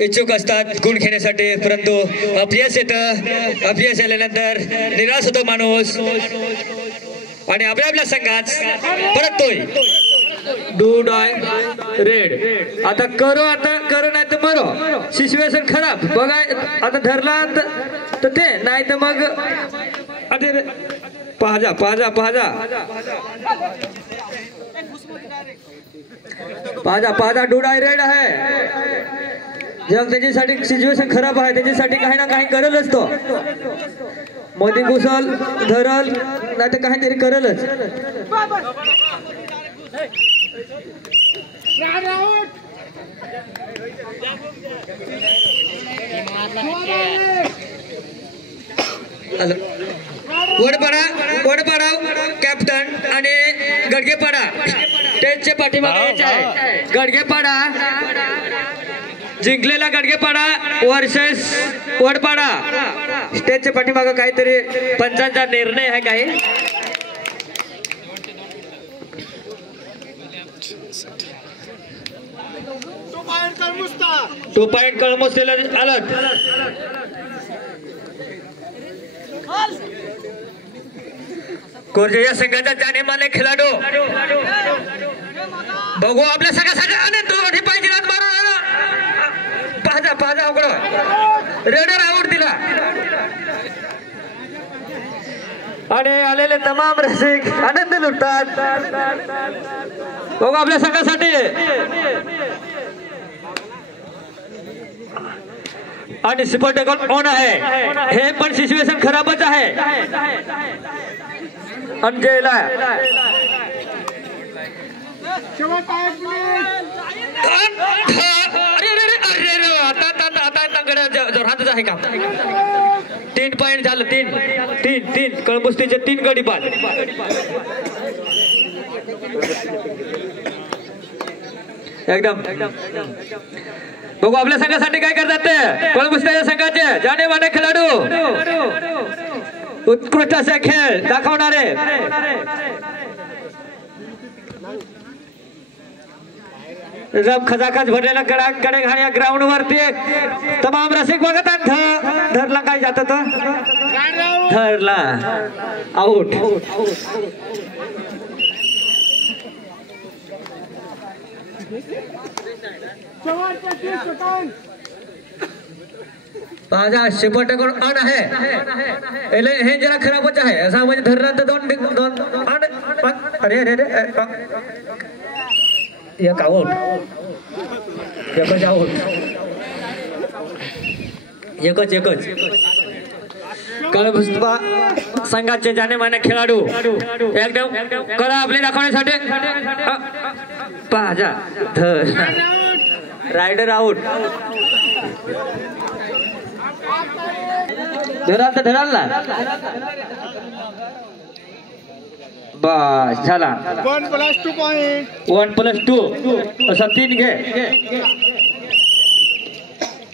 इच्छुक असतात गुण घेण्यासाठी, परंतु अपयश येतं. अपयश आल्यानंतर निराश होतो माणूस आणि आपल्या आपल्या संघात परततोय. Do dye red. आता करो नाही तर मरो. सिच्युएशन खराब बघा. आता धरला तर ते नाही तर मग अरे पाहा डू डाय रेड आहे. जग त्याच्यासाठी सिच्युएशन खराब आहे, त्याच्यासाठी काही ना काही करेलच तो. मध्ये घुसल धरल नाही तर काहीतरी करेलच. वडपाडा कॅप्टन आणि गडगेपाडा स्टेजचे पाठीमागे यायचे आहे. गडगेपाडा जिंकलेला गडगेपाडा वर्सेस वडपाडा. स्टेजच्या पाठीमागे काहीतरी पंचांचा निर्णय आहे. काही टू पॉइंट कळमुसलेला आलत. कोरजे या संघाचा जानेमाने खेळाडू बघू आपल्या संघासाठी आनंद पाहिजे. पाहा उघड रेडर आऊट दिला आणि आलेले तमाम रसिक आनंद लुटतात. बघू आपल्या संघासाठी आणि सुपर टेकल ऑन आहे. हे पण सिच्युएशन खराबच आहे. अंजेला जोरातच आहे का. 3 पॉइंट झालं. तीन कळमुस्तीचे 3 गडी बाद. एकदम बघू आपल्या संघासाठी काय करतात ते. कळमुस्तीच्या संघाचे जाणेमाने खेळाडू उत्कृष्ट असे खेळ दाखवणारे खचाखच भरलेला कडे घाण्या ग्राउंड वरती तमाम रसिक बघतात. धरला काय जात धरला आउट. माझा शेपटाकडून ऑन आहे. हे जरा खराबच आहे. असा म्हणजे धरला तर दोन अरे एक आउट. एकच कळमुस्ता संघाचे जानेमाने खेळाडू एकदम कळा आपले दाखवण्यासाठी. पाहा रायडर आउट. धराल ना बस झाला. 1+2 असा 3 घे.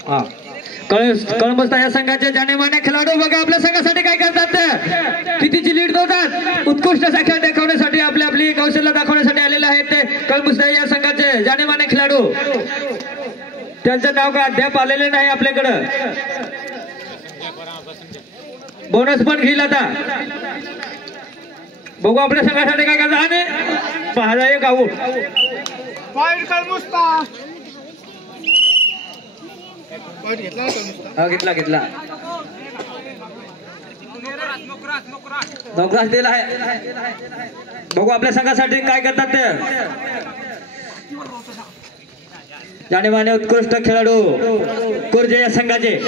हा कळमुस्ता या संघाचे जानेमाने खेळाडू बघा आपल्या संघासाठी काय करतात ते. कितीची लीड देतात. उत्कृष्ट असा खेळ दाखवण्यासाठी आपली कौशल्य दाखवण्यासाठी आलेले आहेत ते कळमुस्ता या संघाचे जानेमाने खेळाडू. त्यांचं नाव काय अद्याप आलेले नाही आपल्याकडं. बोनस पण घेईल आता. बघू आपल्या संघासाठी काय करतात. आणि पहा एक आऊट. घेतला नोकरास दिला आहे. बघू आपल्या संघासाठी काय करतात ते जाणीमाने उत्कृष्ट खेळाडू कोरजे या संघाचे.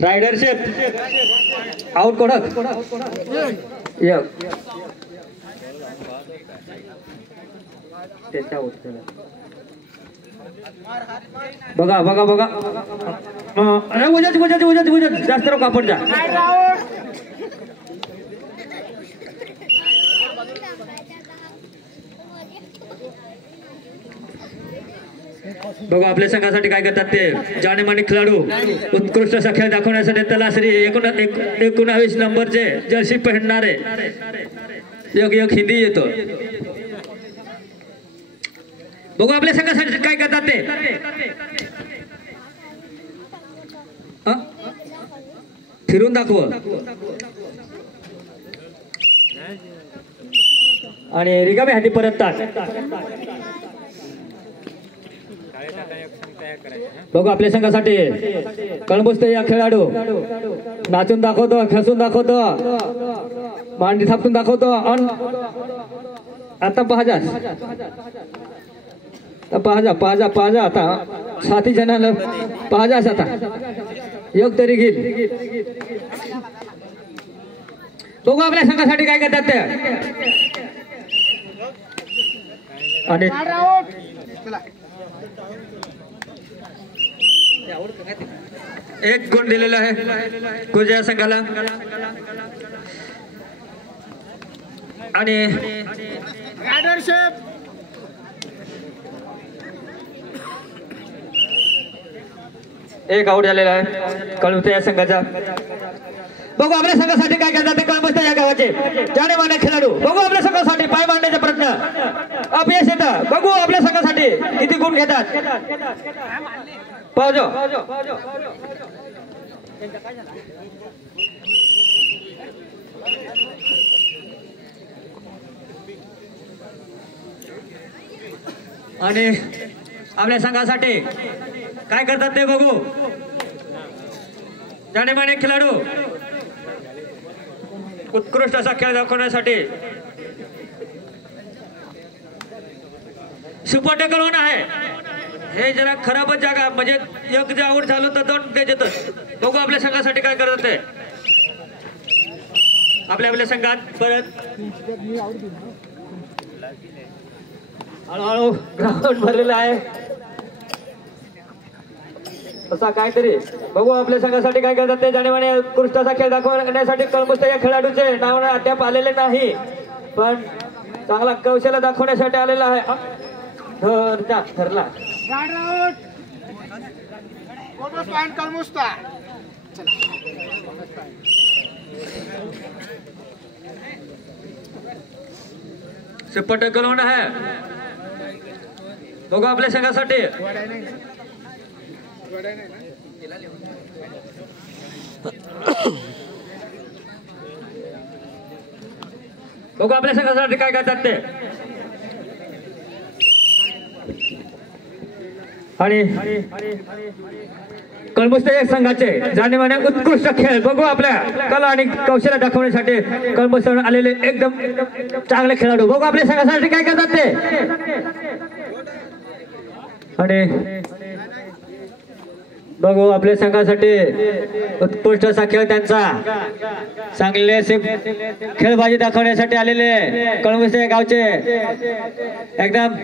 रायडरशिप आउट कोडक बघा अरे वजाच जास्त रोक आपण जा. बघू आपल्या संघासाठी काय करतात ते जाणीमानी खेळाडू उत्कृष्ट सख्या दाखवण्यासाठी त्याला श्री 19 नंबरचे जर्सी पहनणारे एक हिंदी येतो. बघू आपल्या संघासाठी काय करतात ते फिरून दाखव आणि रिकामे हाती परततात. बघू आपल्या संघासाठी कळंबुसते या खेळाडू नाचून दाखवतो, खेचून दाखवतो, मांडी थापटून दाखवतो. आता पाहजा आता 7 जणांना पाहजास आता योग तरी घेईल. बघू आपल्या संघासाठी काय करतात ते आणि एक गुण दिलेला आहे कुजा संघाला आणि एक आउट झालेला आहे कळंबुस्ते या संघाचा. बघू आपल्या संघासाठी काय करतात ते कळंबुस्ते या गावाचे जाणीमानी खेळाडू. बघू आपल्या संघासाठी पाय मांडण्याचा प्रयत्न अपयश येतं. बघू आपल्या संघासाठी किती गुण घेतात. पाहजो आणि आपल्या संघासाठी काय करतात ते बघू. जाणीमानी खेळाडू उत्कृष्ट असा खेळ दाखवण्यासाठी सुपर टॅकल होणं आहे. हे जरा खराबच जागा म्हणजे एक जे आउट झालं तर 2 द्यायचं. बघू आपल्या संघासाठी काय करतात ते आपल्या संघात परत हळूहळू ग्राउंड भरलेला आहे असा काहीतरी. बघू आपल्या संघासाठी काय करतात ते जाणीमानी उत्कृष्ट असा खेळ दाखवण्यासाठी कळंबुस्ते या खेळाडूचे नाव अद्याप आलेले नाही पण चांगला कौशल्य दाखवण्यासाठी आलेला आहे. ठरला सुपर टॅकल होणं आहे. बघू आपल्या संघासाठी बघू आपल्या संघासाठी काय करतात ते आणि कळंबुस्ते संघाचे जाणीमानी उत्कृष्ट खेळ. बघू आपल्या कला आणि कौशल्य दाखवण्यासाठी कळंबुस्तेहून आलेले एकदम चांगले खेळाडू. बघू आपल्या संघासाठी काय करतात ते आणि बघू आपल्या संघासाठी उत्कृष्ट असा खेळ त्यांचा चांगले असे खेळबाजी दाखवण्यासाठी आलेले कळंबुस्ते गावचे एकदम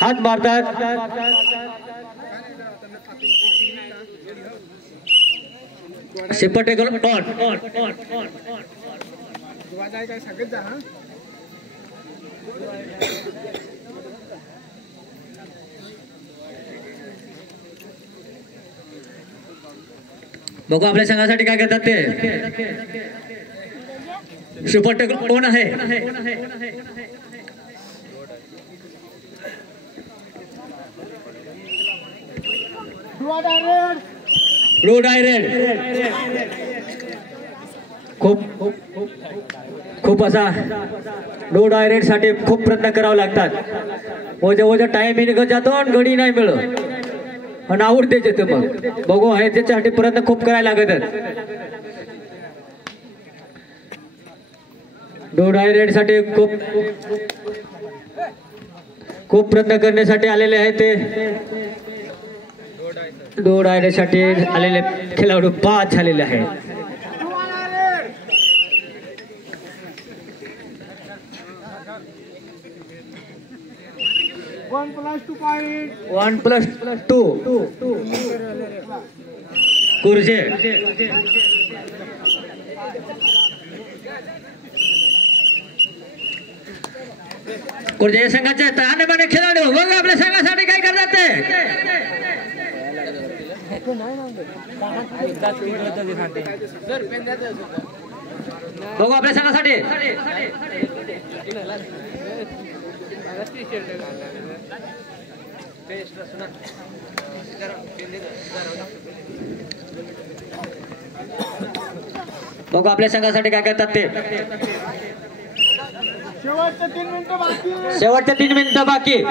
हात मारतात. Super tackle on. बघू आपल्या संघासाठी काय करतात ते सुपर टॅकल ऑन आहे. रो डायरेक्ट खूप असा रो डायरेक्ट साठी खूप प्रयत्न करावे लागतात. ओझ्या टाइम जातो आणि गडी नाही मिळत आणि आउट द्यायचे मग. बघू आहे त्याच्यासाठी प्रयत्न खूप करायला लागतात. रो डायरेक्ट साठी खूप प्रयत्न करण्यासाठी आलेले आहेत ते. रो डायरेक्ट साठी आलेले खेळाडू 5 झालेले आहेत. 1+2 कुर्जे. कुर्जे संघाचे ताणेबाणे खेळाडू बघा आपल्या संघासाठी काय करतात. जाते बघू आपल्या संघासाठी बघू आपल्या संघासाठी काय करतात ते शेवटचे 3 मिनिटं बाकी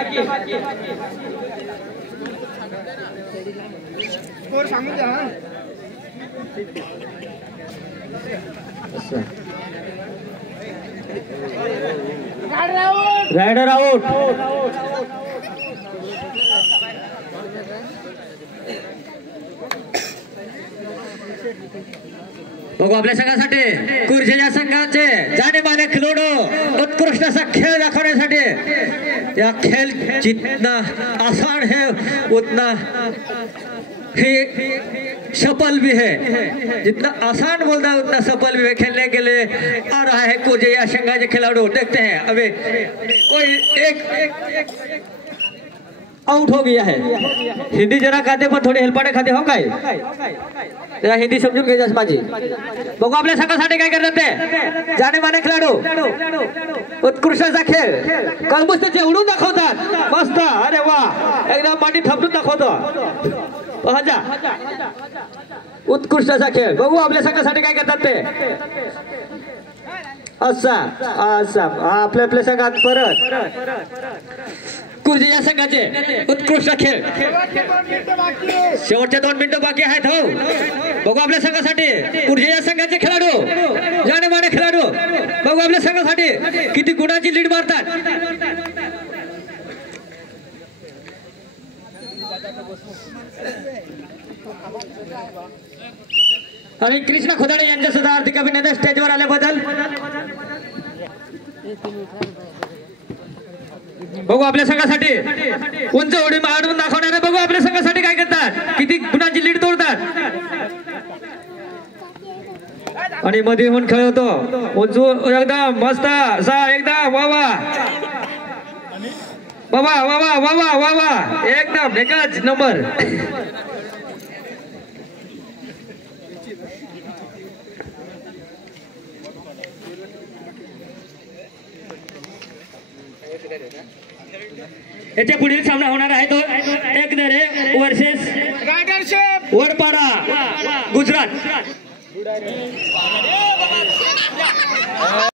रायडर आउट बघू आपल्या संघासाठी कुर्जेच्या संघाचे जाणीमाने खिलाडू उत्कृष्ट असा खेळ दाखवण्यासाठी या खेळ जितना आसान है उतना ही सफल भी है जितना आसान बोलता है उतना सफल भी है खेलने के लिए आ रहा है कुर्जेया संघाचे खिलाड़ू देखते हैं अभी कोई एक आउट हो गया है हिंदी जरा खाते पण थोडी हेल्पाने खाते हो काय जरा हिंदी समजून घ्यायचं माझी बघू आपल्या संघासाठी काय करतात ते जाणीमाने खेळाडू उत्कृष्ट असा खेळ कलबुस त्याचे उडून दाखवतात मस्त अरे वा एकदम पाठी थांबून दाखवतो पहा उत्कृष्ट असा खेळ बघू आपल्या संघासाठी काय करतात ते असा आपल्या संघात परत कुर्जेया संघाचे उत्कृष्ट खेळ शेवटचे 2 मिनिटं बाकी आहेत हो बघू आपल्या संघासाठी कुर्जेया संघाचे खेळाडू जाणीमाने खेळाडू बघू आपल्या संघासाठी किती गुणांची लीड मारतात आणि कृष्णा खोदाडे यांच्या सुद्धा हार्दिक अभिनंदन स्टेजवर आल्याबद्दल बघू आपल्या संघासाठी उंच उडी मारून दाखवणारे बघू आपल्या संघासाठी काय करतात किती गुणांची लीड तोडतात आणि मध्ये येऊन खेळवतो उंच एकदम मस्त असा एकदम वा वा वा वा वा वा वा वा एकदम एकच नंबर याच्या पुढील सामना होणार आहे तो एक नरे वर्सेस वरपाडा गुजरात